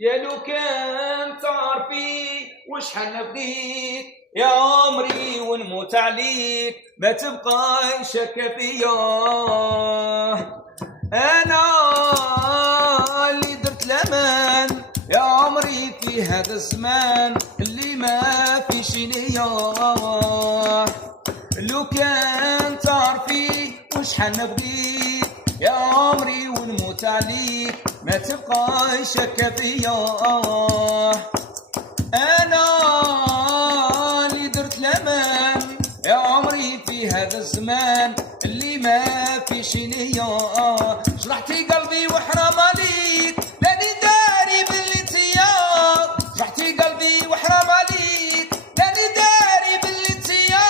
يا لو كان تعرفي وشحال نبغيك يا عمري ونموت عليك ما تبقى شك فيا. انا اللي درت الامان يا عمري في هذا الزمان اللي ما فيش نية. لو كان تعرفي وشحال نبغيك يا عمري ونموت عليك ما تبقى شك فيا. انا اللي درت الامان يا عمري في هذا الزمان اللي ما فيش نية. جرحتي قلبي وحرام عليك لاني داري باللي انتيا. جرحتي قلبي وحرام عليك لاني داري باللي انتيا.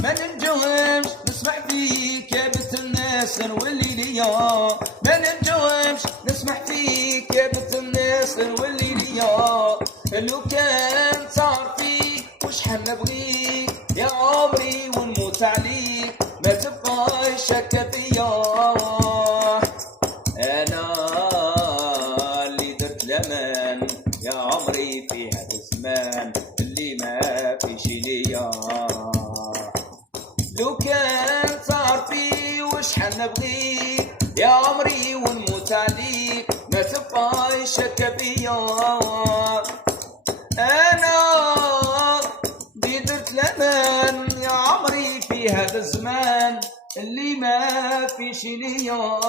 ما ننجمش نسمع فيك يا بنت الناس نولي ليا. ما ننجمش نسمع فيك يا بنت الناس نولي ليا. لو كان تعرفي وشحال نبغيك يا عمري ونموت عليك ما تبقى شك فيا. انا اللي درت الامان يا عمري في هذا الزمان اللي ما فيش ليا. لو كان تعرفي وشحال نبغيك يا عمري ونموت عليك ما تبقى شك فيا. انا اللي درت الامان يا عمري في هذا الزمان اللي ما فيش ليا.